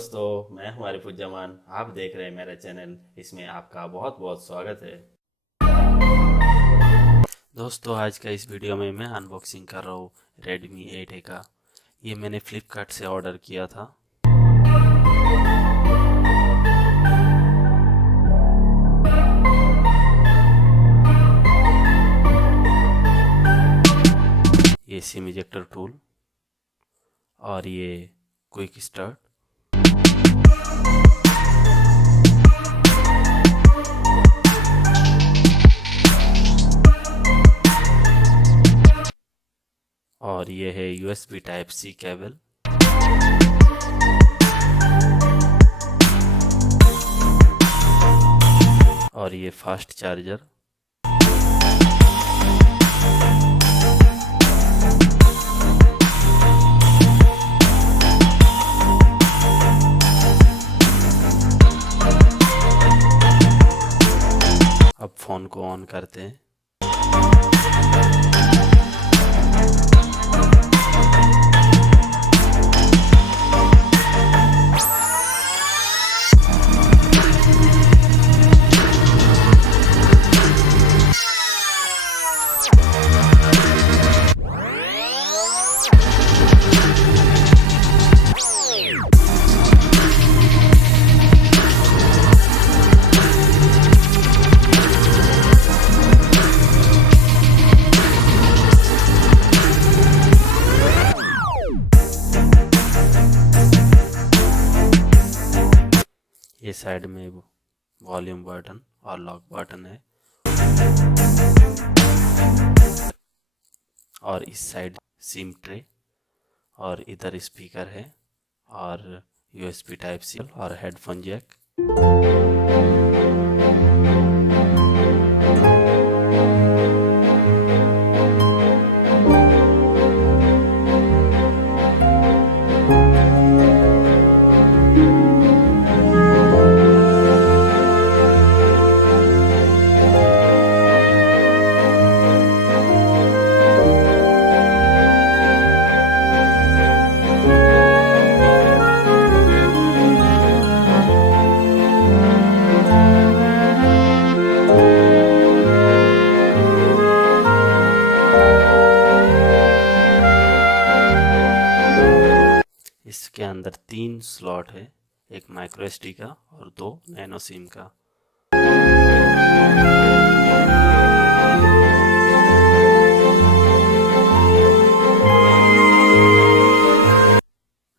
दोस्तों, मैं हूं आरिफुज्जामान। आप देख रहे हैं मेरा चैनल। इसमें आपका बहुत बहुत स्वागत है। दोस्तों, आज का इस वीडियो में मैं अनबॉक्सिंग कर रहा हूँ Redmi 8A का। ये मैंने फ्लिपकार्ट से ऑर्डर किया था। ये सिम इजेक्टर टूल और ये क्विक स्टार्ट। और ये है USB टाइप C केबल। और ये फास्ट चार्जर। अब फोन को ऑन करते हैं। ये साइड में वॉल्यूम बटन और लॉक बटन है। और इस साइड सिम ट्रे और इधर स्पीकर है और USB टाइप C और हेडफोन जैक। इसके अंदर 3 स्लॉट है, एक माइक्रो SD का और 2 नैनो सिम का।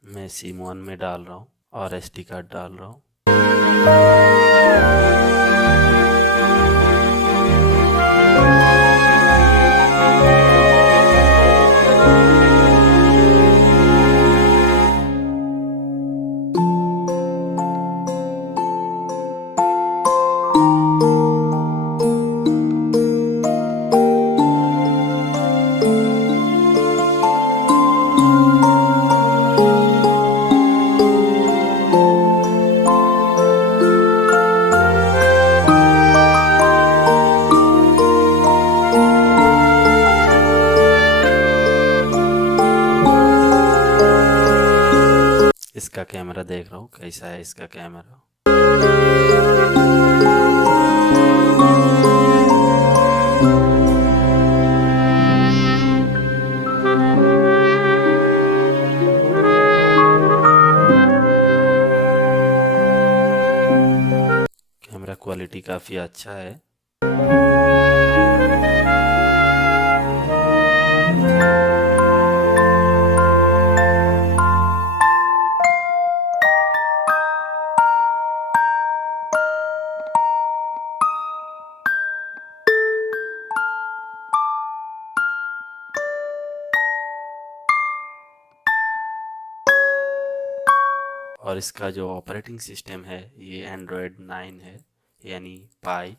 मैं सिम 1 में डाल रहा हूँ और SD कार्ड डाल रहा हूँ। इसका कैमरा देख रहा हूँ कैसा है इसका कैमरा। कैमरा क्वालिटी काफी अच्छा है। और इसका जो ऑपरेटिंग सिस्टम है ये Android 9 है, यानी पाई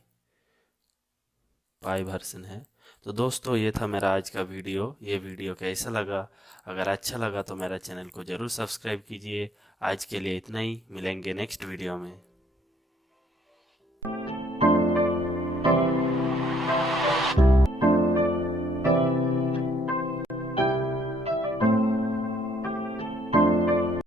वर्जन है। तो दोस्तों, ये था मेरा आज का वीडियो। ये वीडियो कैसा लगा? अगर अच्छा लगा तो मेरा चैनल को ज़रूर सब्सक्राइब कीजिए। आज के लिए इतना ही, मिलेंगे नेक्स्ट वीडियो में।